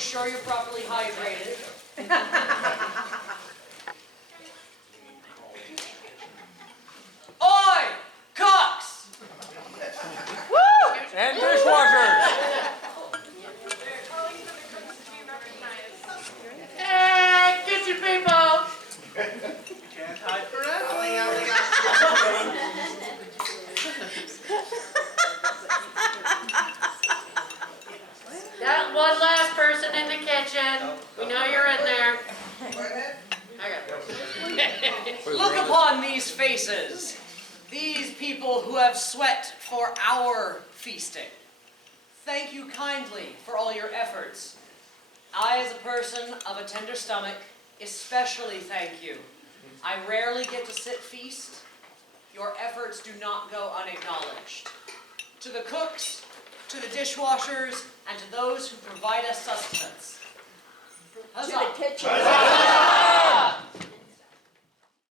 make sure you're properly hydrated. Oi! Cooks! Woo! And dishwashers! Hey, kitchen people! Can't hide forever. That one last person in the kitchen. We know you're in there. Look upon these faces. These people who have sweat for our feasting. Thank you kindly for all your efforts. I, as a person of a tender stomach, especially thank you. I rarely get to sit feast. Your efforts do not go unacknowledged. To the cooks, to the dishwashers, and to those who provide us sustenance,